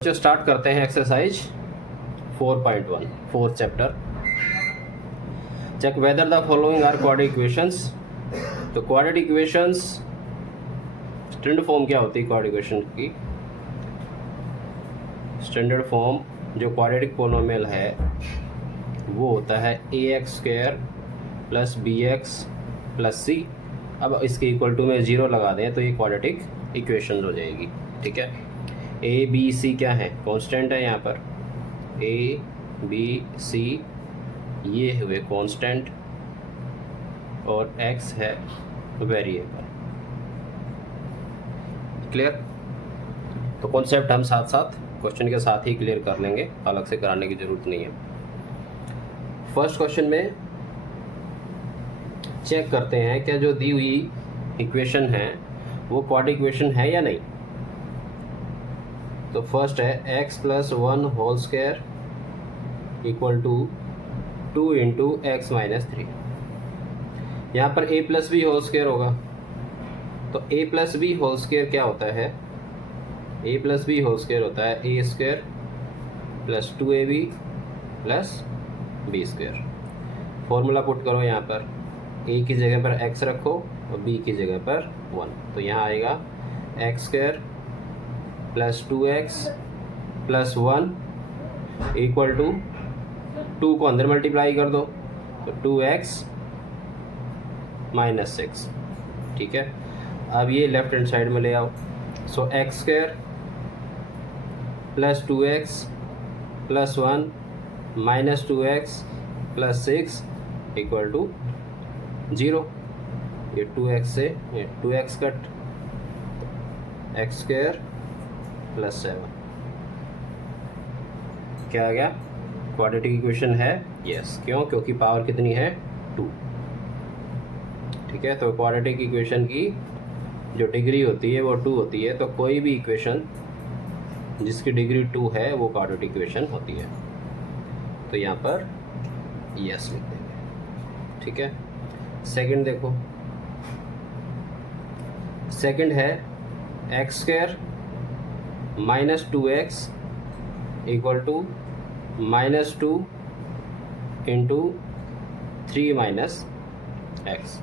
जो स्टार्ट करते हैं exercise 4.1 fourth chapter. Check whether the following are quadratic equations. तो क्वाड्रेटिक इक्वेशंस स्टैंडर्ड फॉर्म क्या होती है क्वाड्रेटिक इक्वेशन की? स्टैंडर्ड फॉर्म जो क्वाड्रेटिक पोलिनोमियल है वो होता है ax² plus bx plus c। अब इसके इक्वल टू में 0 लगा दें तो ये क्वाड्रेटिक इक्वेशन हो जाएगी। ठीक है, a b c क्या है? कांस्टेंट है यहाँ पर a b c, ये हुए कांस्टेंट और x है वेरिएबल। क्लियर? तो कॉन्सेप्ट हम साथ साथ क्वेश्चन के साथ ही क्लियर कर लेंगे, अलग से कराने की ज़रूरत नहीं है। फर्स्ट क्वेश्चन में चेक करते हैं क्या जो दी हुई इक्वेशन है वो क्वाड्रेटिक इक्वेशन है या नहीं। तो फर्स्ट है x plus 1 whole square equal to 2 into x minus 3। यहाँ पर a plus b whole square होगा। तो a plus b whole square क्या होता है? a plus b whole square होता है a square plus 2ab plus b square. Formula put करो यहाँ पर, a की जगह पर x रखो और b की जगह पर 1। तो यहाँ आएगा x square plus 2x plus 1 equal to 2 को अंदर मल्टीप्लाई कर दो तो 2x माइनस 6। ठीक है, अब ये लेफ्ट हैंड साइड में ले आओ। So X square plus 2x plus 1 minus 2x plus 6 equal to 0। ये 2x से ये 2x cut, x square plus 7 क्या आ गया? क्वाड्रेटिक इक्वेशन है। यस, क्यों? क्योंकि पावर कितनी है? 2। ठीक है, तो क्वाड्रेटिक इक्वेशन की जो डिग्री होती है वो 2 होती है। तो कोई भी इक्वेशन जिसकी डिग्री 2 है वो क्वाड्रेटिक इक्वेशन होती है। तो यहाँ पर यस लिख देंगे। ठीक है, सेकंड देखो। सेकंड है X square minus 2x equal to minus 2 into 3 minus X.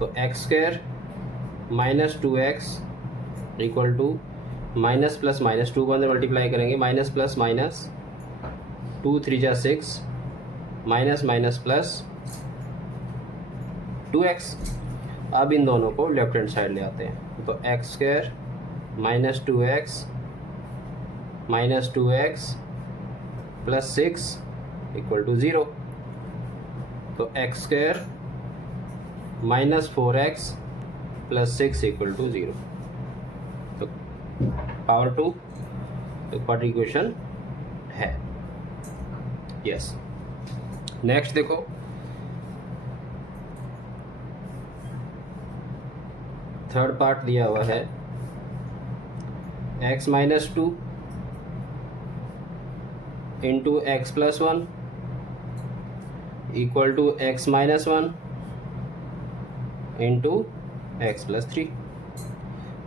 तो x square minus 2x equal to minus plus minus 2 को अंदर मल्टीप्लाई करेंगे, माइनस प्लस माइनस 2 3 जा 6 माइनस माइनस प्लस 2x। अब इन दोनों को लेफ्ट हैंड साइड ले आते हैं। तो x square minus 2x plus 6 equal to 0। तो x square minus 4x plus 6 equal to 0। तो पावर 2 तो क्वाड्रेटिक इक्वेशन है। यस, नेक्स्ट देखो। थर्ड पार्ट दिया हुआ है x minus 2 into x plus 1 equal to x minus 1 into x plus 3।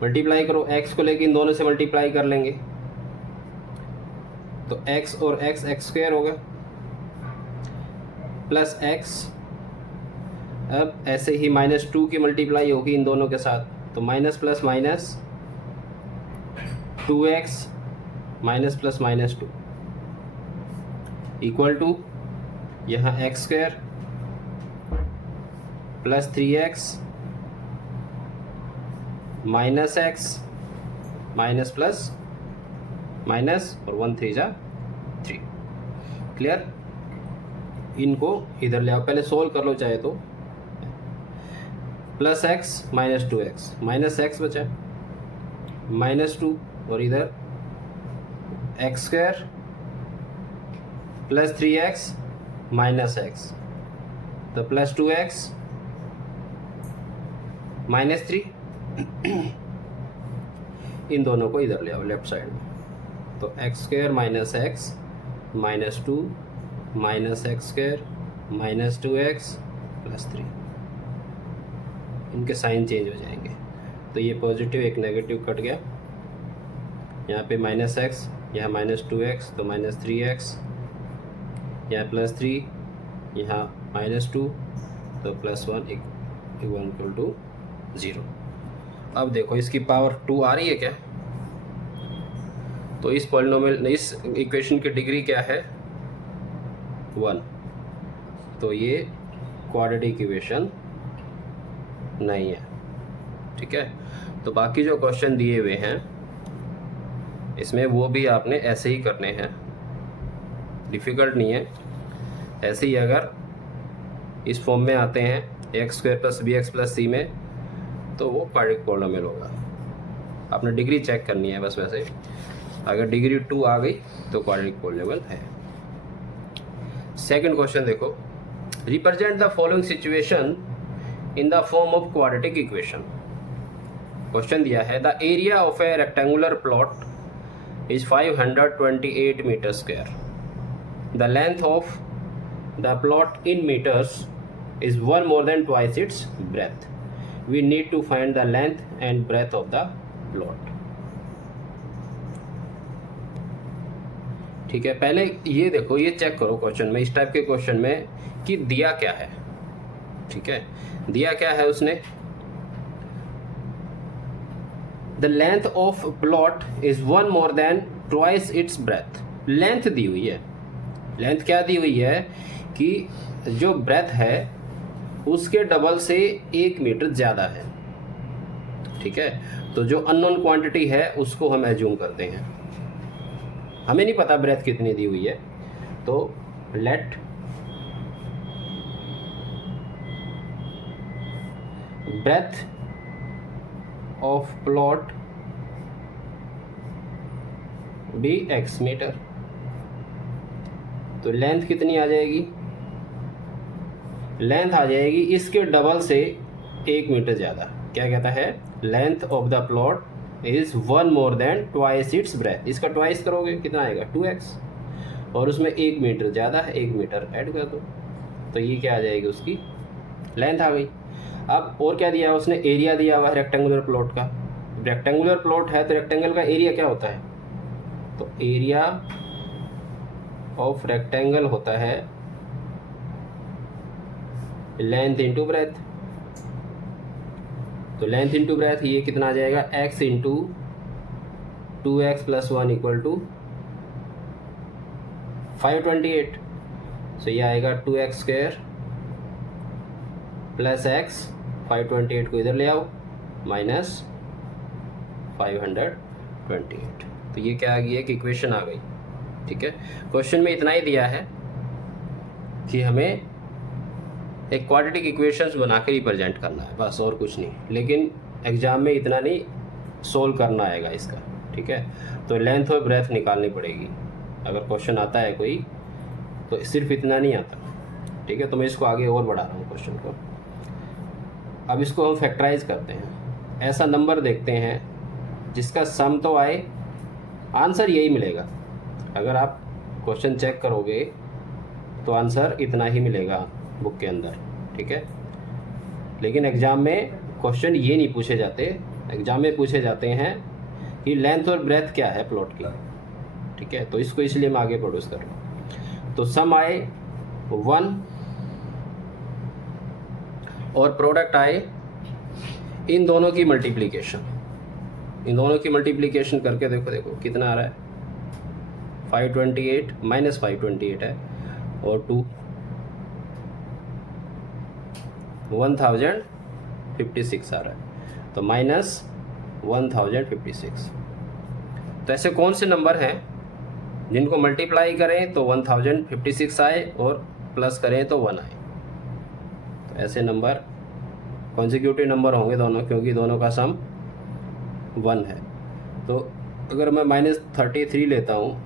Multiply करो, x को लेके इन दोनों से मल्टीप्लाई कर लेंगे तो x और x एक्स स्क्वायर होगा प्लस x। अब ऐसे ही माइनस 2 की मल्टीप्लाई होगी इन दोनों के साथ तो minus plus minus 2x minus plus minus 2 equal to यहाँ x square plus 3x minus x minus plus minus और 1 3 जा 3। क्लियर? इनको इधर ले आओ, पहले सोल्व कर लो चाहे तो। Plus x minus 2x minus x बचा माइनस 2 और इधर x square plus 3x minus x तो प्लस 2x माइनस 3। इन दोनों को इधर ले आओ लेफ्ट साइड में। तो x square minus x minus 2 minus x square minus 2x plus 3। इनके साइन चेंज हो जाएंगे तो ये पॉजिटिव एक नेगेटिव कट गया यहाँ पे -x, यहाँ -2x तो -3x, यहाँ +3, यहाँ -2 तो +1 इक्वल टू 0। अब देखो इसकी पावर 2 आ रही है क्या? तो इस पॉलिनोमियल, इस इक्वेशन की डिग्री क्या है? 1। तो ये क्वाड्रेटिक इक्वेशन नहीं है। ठीक है, तो बाकी जो क्वेश्चन दिए हुए हैं इसमें वो भी आपने ऐसे ही करने हैं, डिफ़िकल्ट नहीं है। ऐसे ही अगर इस फॉर्म में आते हैं x² + bx + c में, तो वो क्वाड्रेटिक पॉलिनोमियल होगा। आपने डिग्री चेक करनी है बस। वैसे अगर डिग्री 2 आ गई तो क्वाड्रेटिक पॉलिनोमियल है। सेकंड क्वेश्चन देखो, represent the following situation in the form of quadratic equation. Question दिया है, the area of a rectangular plot is 528 metre square, the length of the plot in metres is 1 more than twice its breadth. We need to find the length and breadth of the plot. ठीक है, पहले ये देखो, ये check करो question में, इस type के क्वेश्चन में कि दिया क्या है। ठीक है, दिया क्या है उसने? The length of plot is 1 more than twice its breadth. Length दी हुई है। लेंथ क्या दी हुई है कि जो ब्रेथ है उसके डबल से 1 मीटर ज़्यादा है। ठीक है, तो जो अननोन क्वांटिटी है उसको हम एज्यूम करते हैं। हमें नहीं पता ब्रेथ कितनी दी हुई है, तो let breadth of plot be x metre. तो लेंथ कितनी आ जाएगी? लेंथ आ जाएगी इसके डबल से 1 मीटर ज़्यादा। क्या कहता है? Length of the plot is 1 more than twice its breadth। इसका ट्वाइस करोगे कितना आएगा? 2x, और उसमें 1 मीटर ज़्यादा है, 1 मीटर ऐड कर दो, तो ये क्या आ जाएगी? उसकी लेंथ आ गई। अब और क्या दिया है उसने? एरिया दिया हुआ है रेक्टेंगुलर प्लॉट का। रेक्टेंगुलर प्लॉट है तो रेक्टेंगल का एरिया क्या होता है? तो एरिया ऑफ रेक्टेंगल होता है लेंथ इंटू ब्रेथ। तो लेंथ इंटू ब्रेथ ये कितना आ जाएगा? x into 2x + 1 equal to 528। So ये आएगा 2x² + x, 528 को इधर ले आओ, माइनस 528। तो ये क्या आ गई? एक इक्वेशन आ गई। ठीक है, क्वेश्चन में इतना ही दिया है कि हमें एक क्वाड्रेटिक इक्वेशंस बना के रिप्रेजेंट करना है, बस और कुछ नहीं। लेकिन एग्जाम में इतना नहीं सोल्व करना आएगा इसका। ठीक है, तो लेंथ और ब्रेथ निकालनी पड़ेगी अगर क्वेश्चन आता है कोई, तो सिर्फ इतना नहीं आता। ठीक है, तो मैं इसको आगे और बढ़ा रहा हूँ क्वेश्चन को। अब इसको हम फैक्टराइज करते हैं। ऐसा नंबर देखते हैं जिसका सम तो आए, आंसर यही मिलेगा। अगर आप क्वेश्चन चेक करोगे तो आंसर इतना ही मिलेगा बुक के अंदर। ठीक है, लेकिन एग्ज़ाम में क्वेश्चन ये नहीं पूछे जाते। एग्ज़ाम में पूछे जाते हैं कि लेंथ और ब्रेथ क्या है प्लॉट की। ठीक है, तो इसको इसलिए मैं आगे प्रोड्यूस कर रहा हूँ। तो सम आए 1 और प्रोडक्ट आए इन दोनों की मल्टीप्लिकेशन। इन दोनों की मल्टीप्लिकेशन करके देखो कितना आ रहा है? 528 - 528 है, और 2 1056 आ रहा है, तो -1056। तो ऐसे कौन से नंबर हैं जिनको मल्टीप्लाई करें तो 1056 आए और प्लस करें तो 1 आए? तो ऐसे नंबर कॉन्जिक्यूटिव नंबर होंगे दोनों, क्योंकि दोनों का सम 1 है। तो अगर मैं -33 लेता हूँ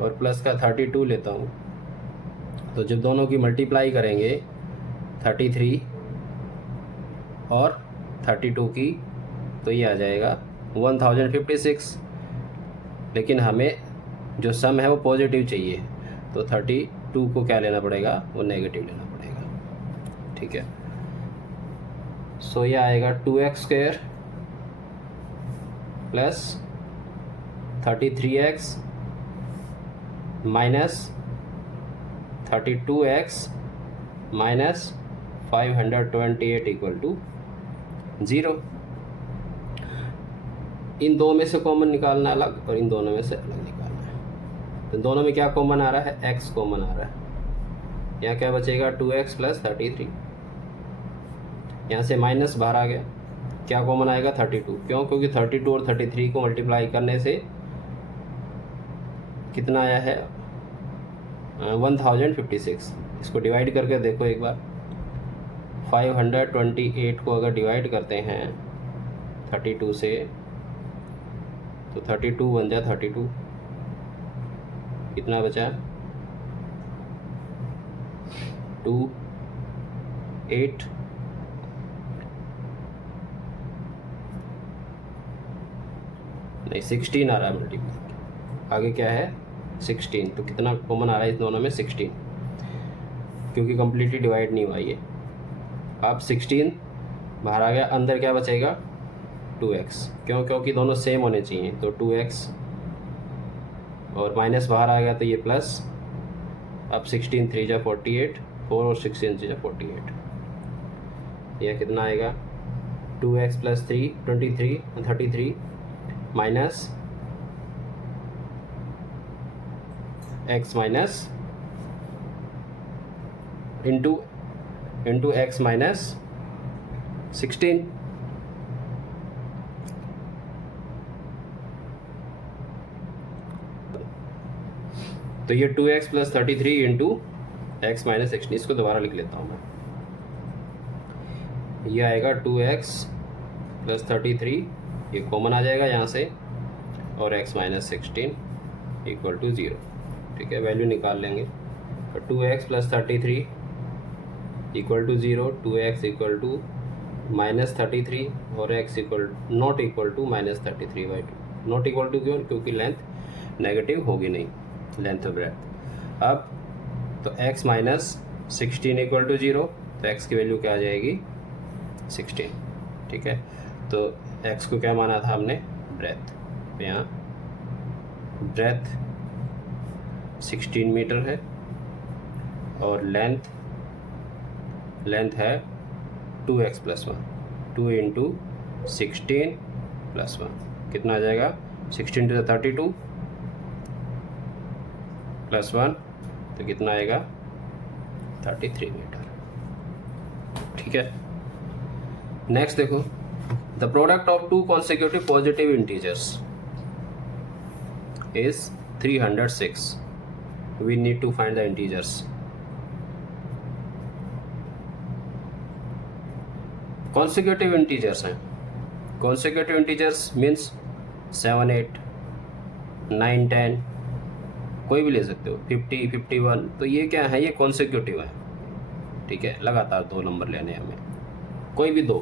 और प्लस का 32 लेता हूँ, तो जब दोनों की मल्टीप्लाई करेंगे 33 और 32 की, तो ये आ जाएगा 1056। लेकिन हमें जो सम है वो पॉजिटिव चाहिए, तो 32 को क्या लेना पड़ेगा? वो नेगेटिव लेना पड़ेगा। ठीक है, सो ये आएगा 2x² + 33x minus 32x minus 528 equal to 0। इन दो में से कॉमन निकालना अलग और इन दोनों में से अलग निकालना है। तो दोनों में क्या कॉमन आ रहा है? x कॉमन आ रहा है। यहाँ क्या बचेगा? 2x plus 33। यहाँ से माइनस बाहर आ गया, क्या कॉमन आएगा? 32। क्यों? क्योंकि 32 और 33 को मल्टीप्लाई करने से कितना आया है? 1056। इसको डिवाइड करके देखो एक बार। 528 को अगर डिवाइड करते हैं 32 से तो 32 बन जाए 32। कितना बचा? 2 8 नहीं 16 आ रहा है मल्टीप्लाई। आगे क्या है? 16। तो कितना कॉमन आ रहा है इस दोनों में? 16, क्योंकि कम्प्लीटली डिवाइड नहीं हुआ ये। अब 16 बाहर आ गया, अंदर क्या बचेगा? 2x। क्यों? क्योंकि दोनों सेम होने चाहिए। तो 2x और माइनस बाहर आ गया तो ये प्लस। अब 16 3 जा 48, 4 और 16 3 जा 48। यह कितना आएगा? 2x plus 33 minus x minus into x minus 16। तो ये 2x plus 33 into x minus 16। इसको दोबारा लिख लेता हूँ मैं। ये आएगा 2x प्लस 33, ये कॉमन आ जाएगा यहाँ से, और x माइनस 16 इक्वल टू 0। ठीक है, वैल्यू निकाल लेंगे। तो 2x plus 33 equal to 0, 2x equal to minus 33 और x equal not equal to minus 33/2। Not equal to क्यों? क्योंकि लेंथ नेगेटिव होगी नहीं, लेंथ ऑफ ब्रेथ। अब तो x माइनस 16 इक्वल टू 0, तो x की वैल्यू क्या आ जाएगी? 16। ठीक है, तो x को क्या माना था हमने? ब्रेथ। तो यहाँ ब्रेथ 16 मीटर है और लेंथ है 2x प्लस 1। 2 इंटू 16 प्लस 1 कितना आ जाएगा? 16 टू 32 प्लस 1 तो कितना आएगा? 33 मीटर। ठीक है, नेक्स्ट देखो। The product of to consecutive positive integers is 306. We need to find the integers. Consecutive integers हैं। Consecutive integers means 7 8 9 10, कोई भी ले सकते हो, 50 51। तो ये क्या है? ये consecutive है। ठीक है, लगातार 2 नंबर लेने हैं हमें, कोई भी 2।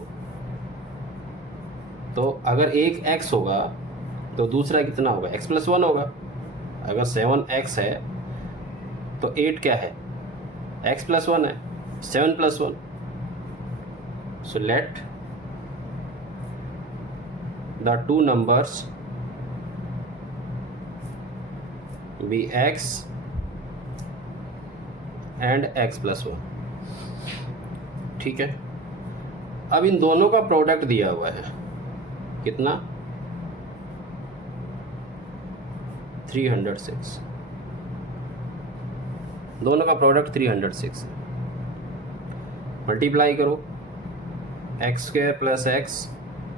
तो अगर एक x होगा तो दूसरा कितना होगा? x प्लस 1 होगा। अगर 7x है तो 8 क्या है? x प्लस 1 है, 7 plus 1। So let the two numbers be x and x plus 1। ठीक है, अब इन दोनों का प्रोडक्ट दिया हुआ है, कितना? 306। दोनों का प्रोडक्ट 306 है। मल्टीप्लाई करो, x² प्लस x,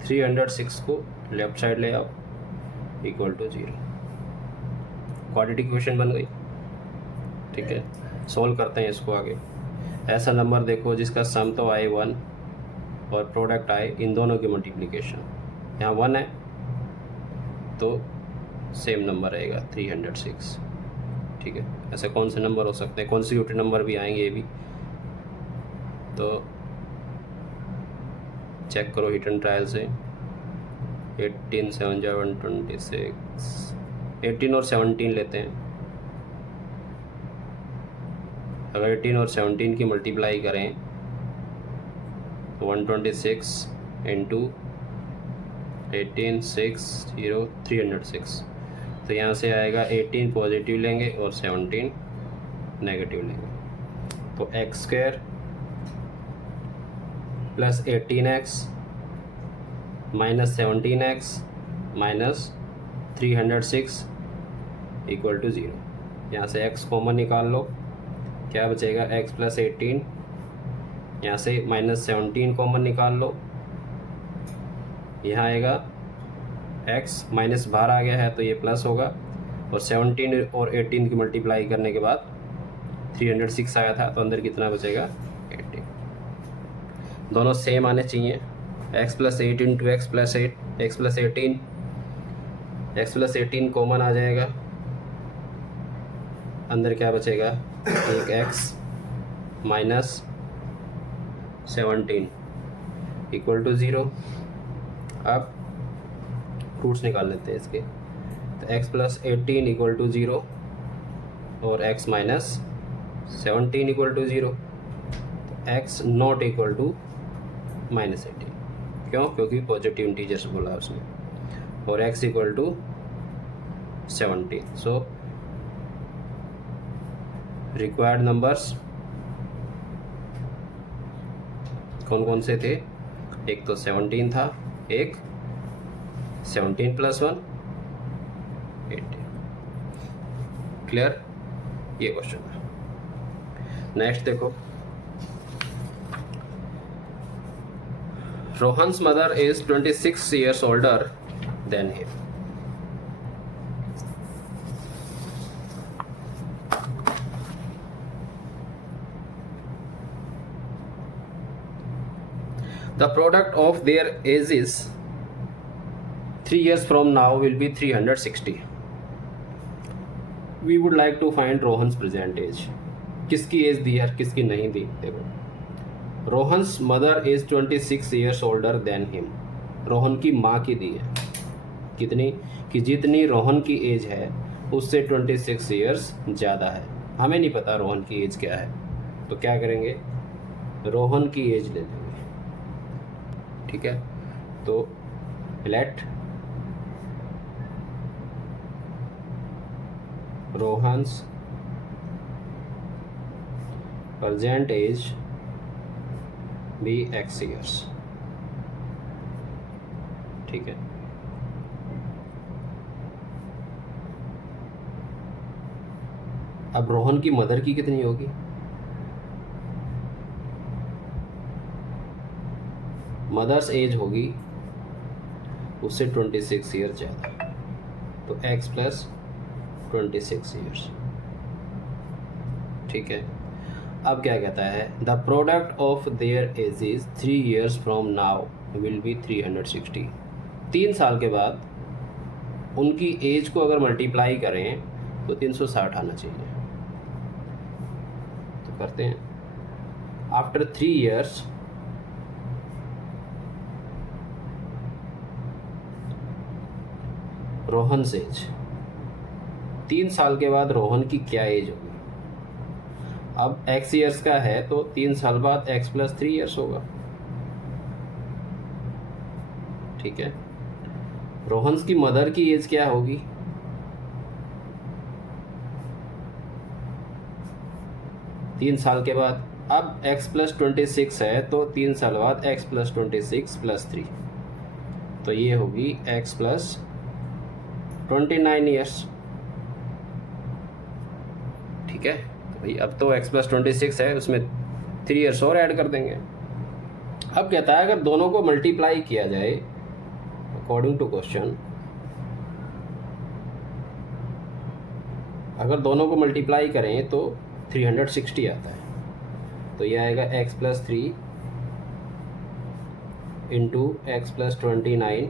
306 को लेफ्ट साइड ले आओ, इक्वल टू 0। क्वाड्रेटिक इक्वेशन बन गई। ठीक है, सोल्व करते हैं इसको आगे। ऐसा नंबर देखो जिसका सम तो आए 1 और प्रोडक्ट आए इन दोनों की मल्टीप्लिकेशन। यहाँ 1 है तो सेम नंबर रहेगा 306। ठीक है, ऐसे कौन से नंबर हो सकते हैं? कॉन्सिक्यूटिव नंबर भी आएंगे ये भी। तो चेक करो हिट एंड ट्रायल से। 18 7 जा 126, 18 और 17 लेते हैं। अगर 18 और 17 की मल्टीप्लाई करें तो 126 इंटू 18 6 0 306। तो यहाँ से आएगा 18 पॉजिटिव लेंगे और 17 नेगेटिव लेंगे, तो x square plus 18x minus 17x minus 306 equal to 0। यहाँ से x कॉमन निकाल लो, क्या बचेगा x प्लस 18, यहाँ से माइनस 17 कॉमन निकाल लो, यहाँ आएगा x माइनस बाहर आ गया है तो ये प्लस होगा, और 17 और 18 की मल्टीप्लाई करने के बाद 306 आया था, तो अंदर कितना बचेगा 18। दोनों सेम आने चाहिए, x plus 8 into x plus 8 x plus 18 common आ जाएगा, अंदर क्या बचेगा एक x माइनस 17 इक्वल टू 0। अब रूट्स निकाल लेते हैं इसके, तो x प्लस 18 इक्वल टू 0 और x माइनस 17 इक्वल टू 0, तो x not equal to minus 18, क्यों? क्योंकि पॉजिटिव इंटीजर्स बोला उसने, और x equal to 17। So required numbers कौन कौन से थे? एक तो 17 था, एक 17 प्लस 1 18। क्लियर? ये क्वेश्चन है। नेक्स्ट देखो, Rohan's mother is 26 years older than him. The product of their ages 3 years from now will be 360. We would like to find Rohan's present age. किसकी एज दी है, किसकी नहीं दी? देखो, Rohan's mother is 26 years older than him. Rohan की माँ की दी है, कितनी? कि जितनी रोहन की एज है उससे 26 years ज़्यादा है। हमें नहीं पता रोहन की एज क्या है, तो क्या करेंगे, रोहन की एज ले लेंगे। ठीक है, तो let Rohan's present age be x years। ठीक है, अब रोहन की मदर की कितनी होगी? मदर्स एज होगी उससे 26 years ज़्यादा, तो x प्लस 26 years। ठीक है, अब क्या कहता है, the product of their edges 3 years from now will be 360। 3 साल के बाद उनकी एज को अगर मल्टीप्लाई करें तो 360 आना चाहिए। तो करते हैं, आफ्टर 3 years रोहन एज, 3 साल के बाद रोहन की क्या एज होगी? अब x years का है तो 3 साल बाद x प्लस 3 years होगा। ठीक है, रोहन की मदर की एज क्या होगी? तीन साल के बाद, अब x प्लस 26 है तो 3 साल बाद x प्लस 26 प्लस 3, तो ये होगी x प्लस 29 years। ठीक है, तो भाई अब तो x प्लस 26 है, उसमें 3 years और ऐड कर देंगे। अब कहता है अगर दोनों को मल्टीप्लाई किया जाए अकॉर्डिंग टू क्वेश्चन, अगर दोनों को मल्टीप्लाई करें तो 360 आता है, तो ये आएगा x plus 3 into x plus 29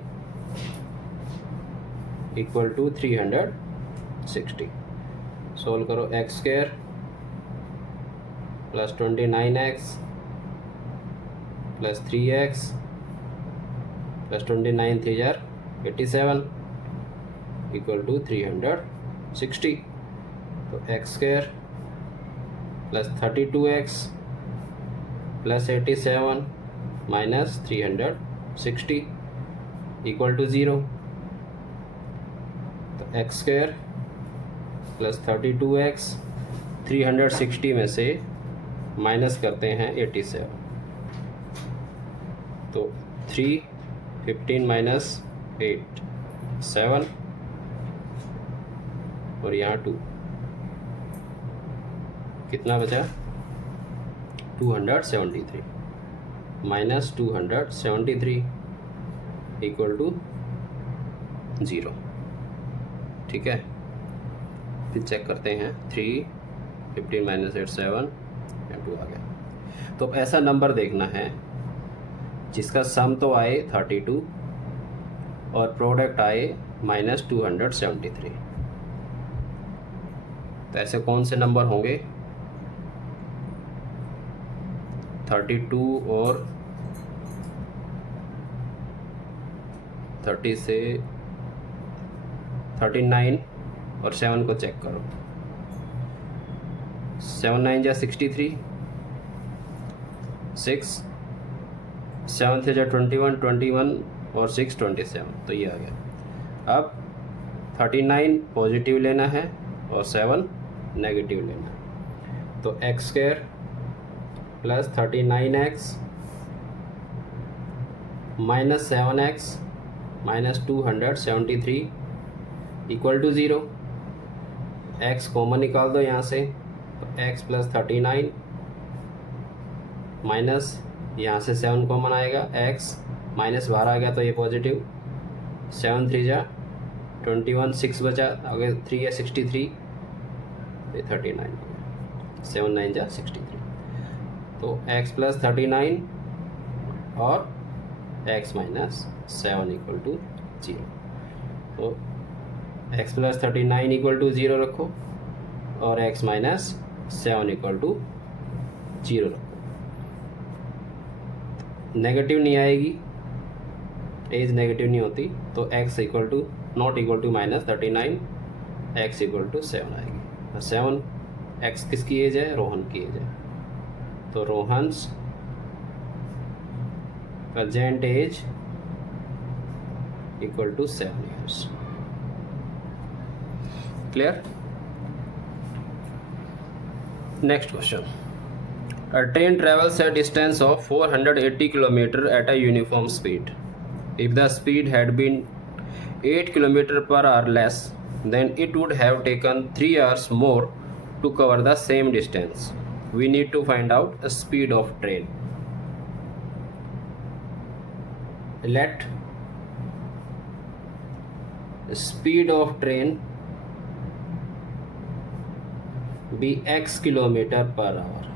equal to 360। Solve करो, X square plus 29x plus 3x plus 29 3 जार 87 इक्वल टू 360। तो x square plus 32x plus 87 minus 360 equal to 0। तो एक्स स्क्वायर प्लस 32x, 360 में से माइनस करते हैं 87, तो 3, 15 माइनस 8, 7 और यहाँ 2, कितना बचा? 273 माइनस 273 इक्वल टू 0। ठीक है, फिर चेक करते हैं 3, 15 माइनस 8, 7 या 2 आ गया। तो अब ऐसा नंबर देखना है जिसका सम तो आए 32 और प्रोडक्ट आए माइनस 273। तो ऐसे कौन से नंबर होंगे? 32 और 30 से 39 और 7 को चेक करो। 7 9 जा 63, 6 7 से जा 21, 21 और 6 27, तो ये आ गया। अब 39 पॉजिटिव लेना है और 7 नेगेटिव लेना है, तो x square plus 39x minus 7x minus 273 equal to 0। x common निकाल दो यहाँ से, तो x प्लस 39 माइनस यहाँ से 7 कॉमन आएगा, x माइनस बाहर आ गया तो ये पॉजिटिव, 7 3 जा 21, 6 बचा, अगर 3 या 63, ये 39, 7 9 जा 63, तो x प्लस 39 और x माइनस 7 इक्वल टू 0। तो x प्लस 39 इक्वल टू 0 रखो और x माइनस 7 इक्वल टू 0 रखो। नेगेटिव नहीं आएगी, एज नेगेटिव नहीं होती, तो x equal to not equal to minus 39, x equal to 7 आएगी। 7 x किसकी एज है? रोहन की एज है, तो Rohan's present age equal to 7 years। Clear? Next question, a train travels a distance of 480 km at a uniform speed. If the speed had been 8 km per hour less, then it would have taken 3 hours more to cover the same distance. We need to find out the speed of train. Let speed of train be x kilometre per hour.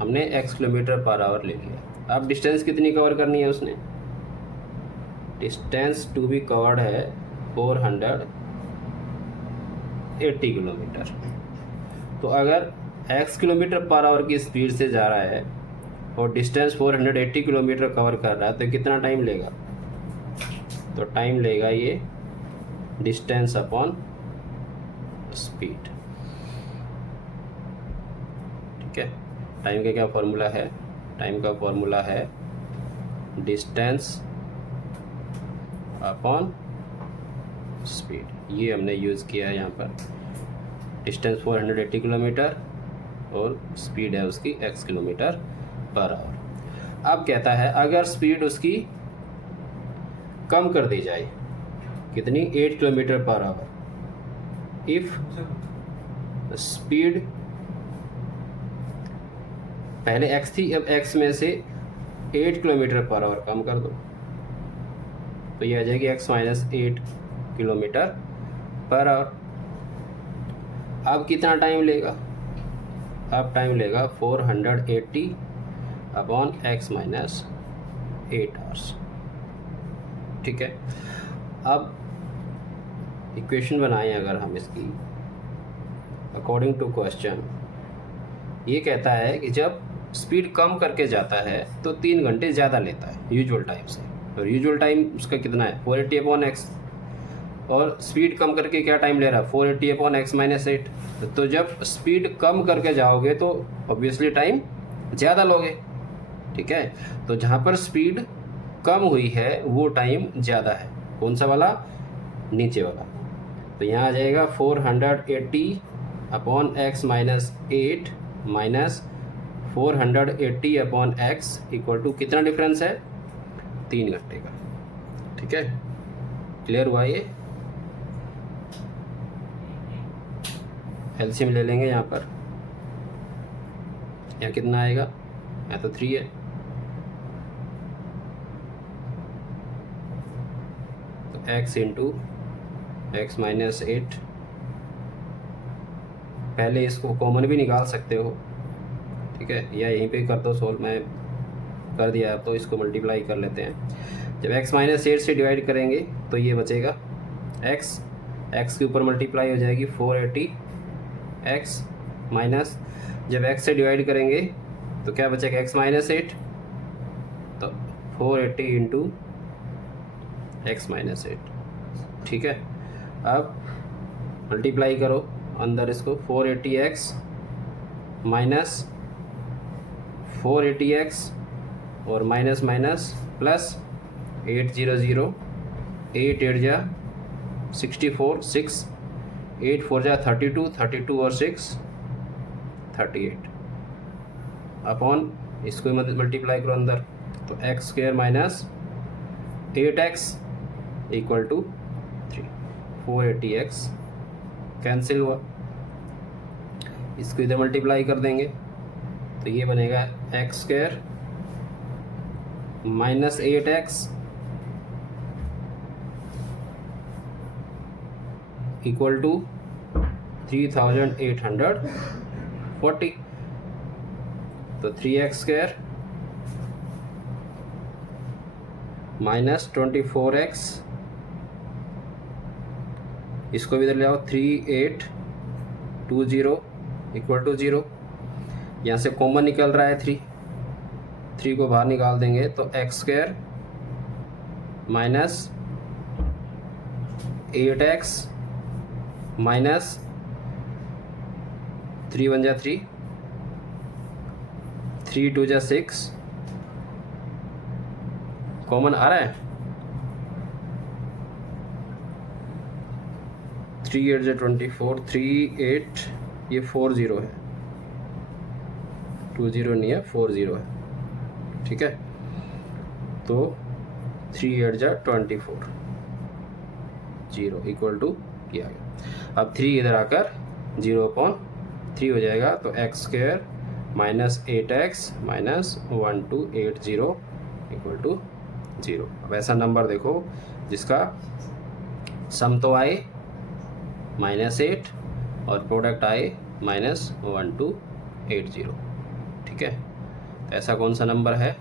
हमने x kilometre per hour ले लिया। अब distance कितनी cover करनी है उसने? Distance to be covered है 480 kilometre. तो अगर x किलोमीटर पर आवर की स्पीड से जा रहा है और डिस्टेंस 480 किलोमीटर कवर कर रहा है, तो कितना टाइम लेगा? तो टाइम लेगा ये डिस्टेंस अपॉन स्पीड। ठीक है, टाइम का क्या फॉर्मूला है? टाइम का फॉर्मूला है डिस्टेंस अपॉन स्पीड। ये हमने यूज़ किया है यहाँ पर। डिस्टेंस 480 किलोमीटर और स्पीड है उसकी x किलोमीटर पर आवर। अब कहता है अगर स्पीड उसकी कम कर दी जाए, कितनी? 8 kilometre per hour. If speed पहले x थी, अब x में से 8 किलोमीटर पर आवर कम कर दो, तो ये आ जाएगी x minus 8 kilometre per hour. अब कितना टाइम लेगा? अब टाइम लेगा 480 अपॉन x माइनस 8 आवर्स। ठीक है, अब इक्वेशन बनाएं अगर हम इसकी अकॉर्डिंग टू क्वेश्चन, ये कहता है कि जब स्पीड कम करके जाता है तो 3 घंटे ज़्यादा लेता है यूजुअल टाइम से। तो यूजुअल टाइम उसका कितना है? 480 अपॉन x, और स्पीड कम करके क्या टाइम ले रहा है? 480 अपॉन x माइनस 8। तो जब स्पीड कम करके जाओगे तो ऑब्वियसली टाइम ज़्यादा लोगे। ठीक है, तो जहाँ पर स्पीड कम हुई है वो टाइम ज़्यादा है। कौन सा वाला? नीचे वाला। तो यहाँ आ जाएगा 480 upon x minus 8 minus 480 upon x equal to कितना डिफरेंस है, 3 घंटे का। ठीक है, क्लियर हुआ ये। एलसीएम ले लेंगे यहाँ पर, यहाँ कितना आएगा, यहाँ तो 3 है, तो x इंटू एक्स माइनस 8, पहले इसको कॉमन भी निकाल सकते हो, ठीक है, या यहीं पे कर दो सोल्व, मैं कर दिया, तो इसको मल्टीप्लाई कर लेते हैं। जब x माइनस 8 से डिवाइड करेंगे तो ये बचेगा x के ऊपर मल्टीप्लाई हो जाएगी 480 x माइनस, जब x से डिवाइड करेंगे तो क्या बचेगा, x माइनस 8, तो 480 इंटू एक्स माइनस 8। ठीक है, अब मल्टीप्लाई करो अंदर इसको, 480x माइनस 480x और माइनस माइनस प्लस 800, 8 8 जा 64, 6 8 4 जा 32, 32 और 6 38 अपॉन इसको मल्टीप्लाई करो अंदर, तो x square minus 8x equal to 3, 480x cancel हुआ, इसको इधर मल्टीप्लाई कर देंगे तो ये बनेगा x square minus 8x equal to 3840, तो 3x स्क्वायर माइनस 24x, इसको भी इधर ले आओ, 3820 इक्वल टू 0, यहाँ से कॉमन निकल रहा है 3 को बाहर निकाल देंगे तो x square minus 8x minus 3 1 जा 3, 3 2 जा 6, कॉमन आ रहा है, 3 8 जा 24, 3 8 ये 40 है, 20 नहीं है, 40 है। ठीक है, तो 3 8 जा 24, 0 इक्वल टू किया गया। अब 3 इधर आकर 0/3 हो जाएगा, तो x square minus 8x minus 1280 equal to 0। अब ऐसा नंबर देखो जिसका सम तो आए -8 और प्रोडक्ट आए -1280। ठीक है, तो ऐसा कौन सा नंबर है,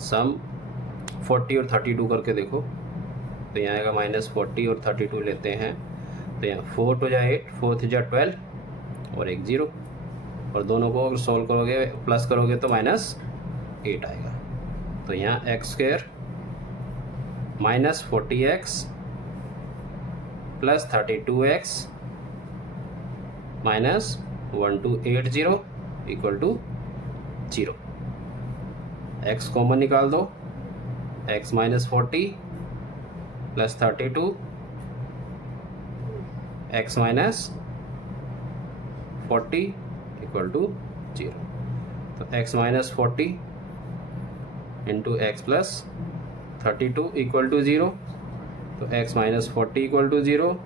सम 40 और 32 करके देखो, तो यहाँ आएगा -40 और 32 लेते हैं, तो यहाँ 4 2 जा 8, 4 3 जा 12 और एक 0, और दोनों को अगर सोल्व करोगे प्लस करोगे तो -8 आएगा। तो यहाँ x square -40x plus 32x -1280 equal to 0। x common निकाल दो, x -40 plus 32 x -40 equal to 0। तो x -40 into x plus 32 equal to 0, तो x -40 इक्वल टू 0,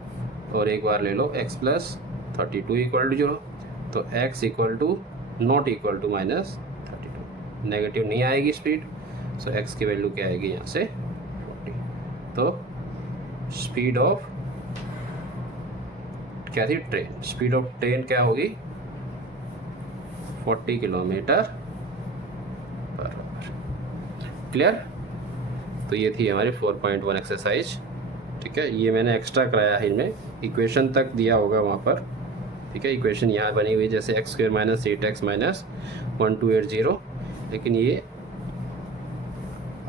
और एक बार ले लो x प्लस 32 इक्वल टू 0, तो x equal to not equal to -32, negative नहीं आएगी स्पीड, सो x की वैल्यू क्या आएगी यहाँ से 40। तो स्पीड ऑफ क्या थी, ट्रेन, स्पीड ऑफ ट्रेन क्या होगी 40 किलोमीटर पर आवर। क्लियर, तो ये थी हमारी 4.1 एक्सरसाइज। ठीक है, ये मैंने एक्स्ट्रा कराया है, इनमें इक्वेशन तक दिया होगा वहाँ पर। ठीक है, इक्वेशन यहाँ बनी हुई जैसे x square minus 8x minus 1280, लेकिन ये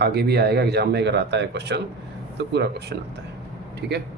आगे भी आएगा एग्जाम में, अगर आता है क्वेश्चन तो पूरा क्वेश्चन आता है। ठीक है।